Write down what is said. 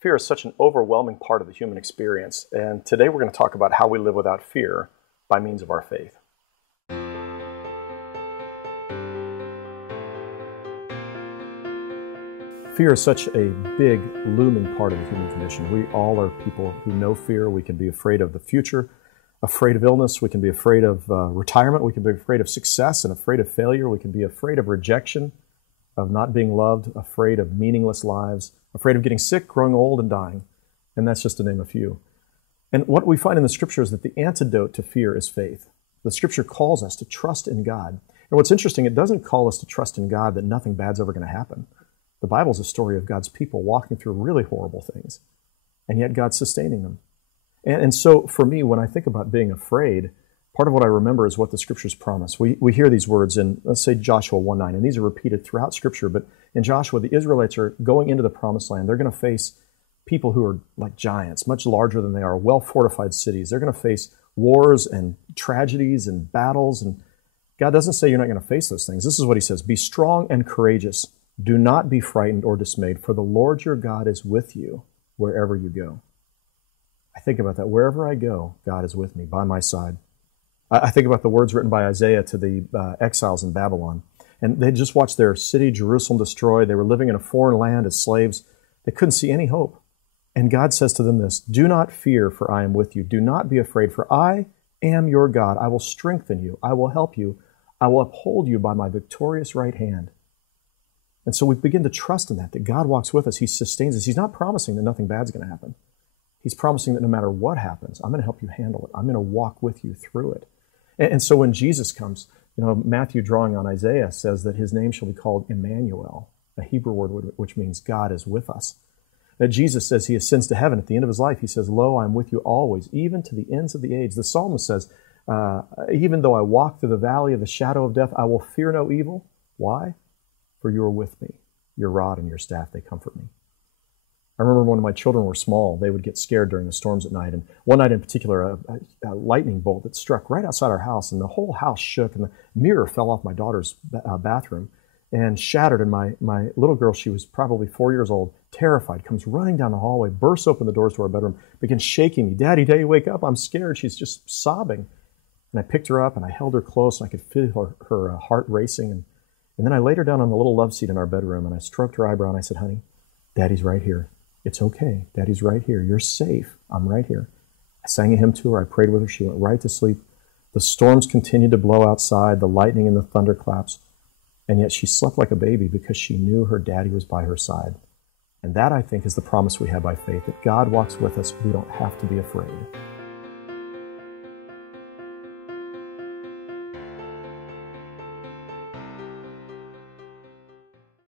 Fear is such an overwhelming part of the human experience, and today we're going to talk about how we live without fear by means of our faith. Fear is such a big, looming part of the human condition. We all are people who know fear. We can be afraid of the future, afraid of illness. We can be afraid of retirement. We can be afraid of success and afraid of failure. We can be afraid of rejection, of not being loved, afraid of meaningless lives, afraid of getting sick, growing old, and dying. And that's just to name a few. And what we find in the Scripture is that the antidote to fear is faith. The Scripture calls us to trust in God. And what's interesting, it doesn't call us to trust in God that nothing bad's ever going to happen. The Bible is a story of God's people walking through really horrible things, and yet God's sustaining them. And so for me, when I think about being afraid, part of what I remember is what the Scriptures promise. We hear these words in, let's say, Joshua 1:9, and these are repeated throughout Scripture, but in Joshua, the Israelites are going into the Promised Land. They're going to face people who are like giants, much larger than they are, well-fortified cities. They're going to face wars and tragedies and battles, and God doesn't say you're not going to face those things. This is what He says, "Be strong and courageous. Do not be frightened or dismayed, for the Lord your God is with you wherever you go." I think about that. Wherever I go, God is with me, by my side. I think about the words written by Isaiah to the exiles in Babylon. And they just watched their city, Jerusalem, destroyed. They were living in a foreign land as slaves. They couldn't see any hope. And God says to them this, "Do not fear, for I am with you. Do not be afraid, for I am your God. I will strengthen you. I will help you. I will uphold you by my victorious right hand." And so we begin to trust in that God walks with us. He sustains us. He's not promising that nothing bad's going to happen. He's promising that no matter what happens, I'm going to help you handle it. I'm going to walk with you through it. And so when Jesus comes, Matthew, drawing on Isaiah, says that His name shall be called Emmanuel, a Hebrew word which means God is with us. That Jesus says He ascends to heaven at the end of His life. He says, "Lo, I am with you always, even to the ends of the age." The psalmist says, "Even though I walk through the valley of the shadow of death, I will fear no evil." Why? "For you are with me. Your rod and your staff, they comfort me." I remember when my children were small, they would get scared during the storms at night. And one night in particular, a lightning bolt that struck right outside our house, and the whole house shook, and the mirror fell off my daughter's bathroom and shattered. And my little girl, she was probably 4 years old, terrified, comes running down the hallway, bursts open the doors to our bedroom, begins shaking me. "Daddy, Daddy, wake up. I'm scared." She's just sobbing. And I picked her up, and I held her close, and I could feel her heart racing. And then I laid her down on the little love seat in our bedroom, and I stroked her eyebrow, and I said, "Honey, Daddy's right here. It's okay. Daddy's right here. You're safe. I'm right here." I sang a hymn to her. I prayed with her. She went right to sleep. The storms continued to blow outside, the lightning and the thunderclaps, and yet she slept like a baby because she knew her daddy was by her side. And that, I think, is the promise we have by faith, that God walks with us. We don't have to be afraid.